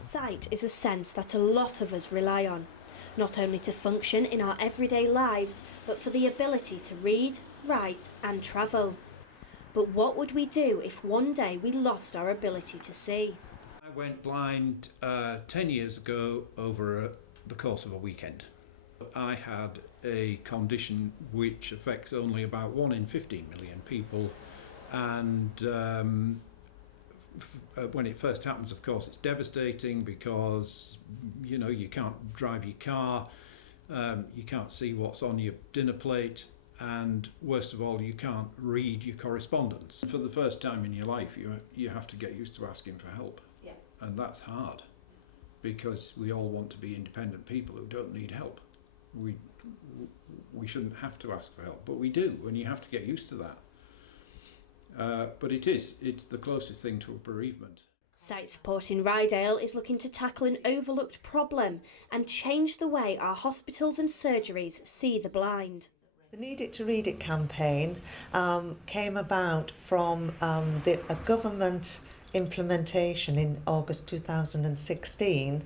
Sight is a sense that a lot of us rely on, not only to function in our everyday lives, but for the ability to read, write and travel. But what would we do if one day we lost our ability to see? I went blind 10 years ago over the course of a weekend. I had a condition which affects only about 1 in 15 million people, and when it first happens, of course, it's devastating because you can't drive your car, you can't see what's on your dinner plate, and worst of all, you can't read your correspondence. For the first time in your life, you have to get used to asking for help. Yeah. And that's hard because we all want to be independent people who don't need help. We shouldn't have to ask for help, but we do, and you have to get used to that. But it's the closest thing to a bereavement. Sight Support in Rydale is looking to tackle an overlooked problem and change the way our hospitals and surgeries see the blind. The Need It to Read It campaign came about from a government implementation in August 2016,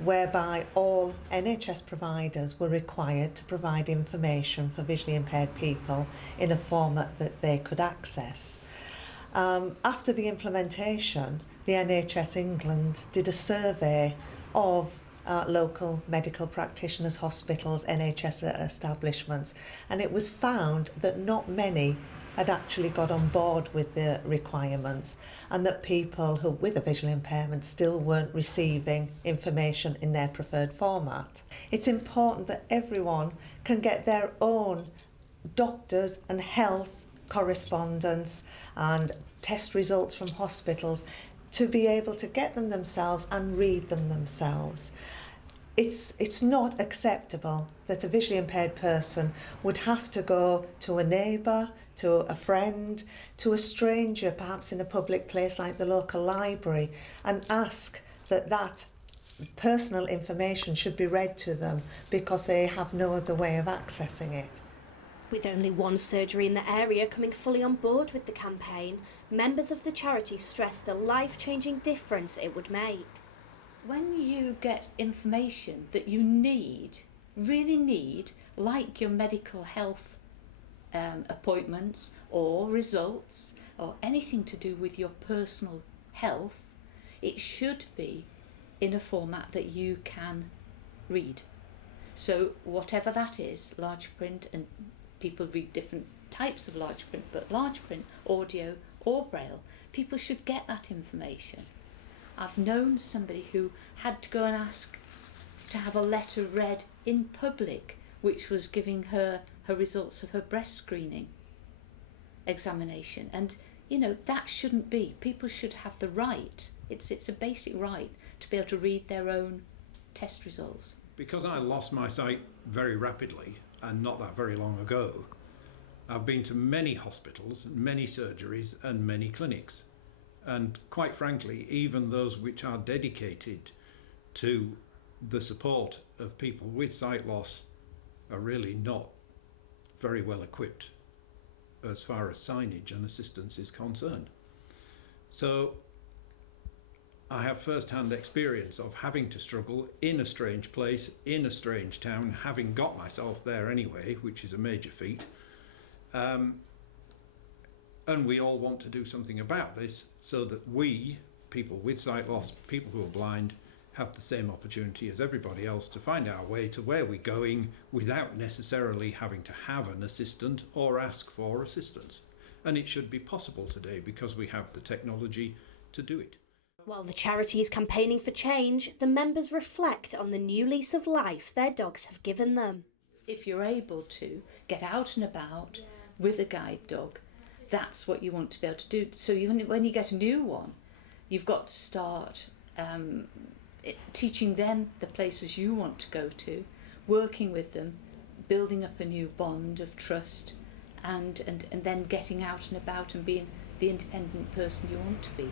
whereby all NHS providers were required to provide information for visually impaired people in a format that they could access. After the implementation, the NHS England did a survey of local medical practitioners, hospitals, NHS establishments, and it was found that not many had actually got on board with the requirements, and that people who with a visual impairment still weren't receiving information in their preferred format. It's important that everyone can get their own doctors and health correspondence and test results from hospitals to be able to get them themselves and read them themselves. It's not acceptable that a visually impaired person would have to go to a neighbour, to a friend, to a stranger, perhaps in a public place like the local library, and ask that personal information should be read to them because they have no other way of accessing it. With only one surgery in the area coming fully on board with the campaign, members of the charity stress the life-changing difference it would make. When you get information that you really need, like your medical health appointments or results or anything to do with your personal health, it should be in a format that you can read. So whatever that is, large print, and people read different types of large print, but large print, audio or braille, people should get that information. I've known somebody who had to go and ask to have a letter read in public, which was giving her results of her breast screening examination. And that shouldn't be. People should have the right, it's a basic right, to be able to read their own test results. Because I lost my sight very rapidly and not that very long ago, I've been to many hospitals, many surgeries and many clinics. And quite frankly, even those which are dedicated to the support of people with sight loss are really not very well equipped as far as signage and assistance is concerned. So I have first-hand experience of having to struggle in a strange place, in a strange town, having got myself there anyway, which is a major feat. And we all want to do something about this so that we, people with sight loss, people who are blind, have the same opportunity as everybody else to find our way to where we're going without necessarily having to have an assistant or ask for assistance. And it should be possible today because we have the technology to do it. While the charity is campaigning for change, the members reflect on the new lease of life their dogs have given them. If you're able to get out and about with a guide dog, that's what you want to be able to do. So when you get a new one, you've got to start teaching them the places you want to go to, working with them, building up a new bond of trust, and then getting out and about and being the independent person you want to be.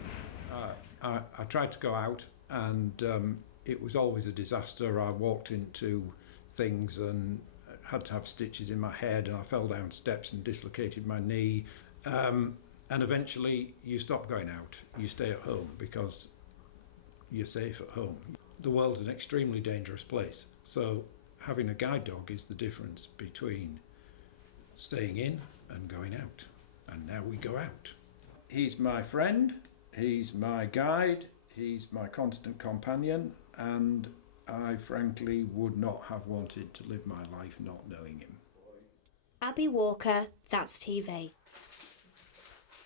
I tried to go out and it was always a disaster. I walked into things and had to have stitches in my head, and I fell down steps and dislocated my knee. And eventually you stop going out, you stay at home because you're safe at home. The world's an extremely dangerous place, so having a guide dog is the difference between staying in and going out. And now we go out. He's my friend, he's my guide, he's my constant companion, and I frankly would not have wanted to live my life not knowing him. Abby Walker, That's TV.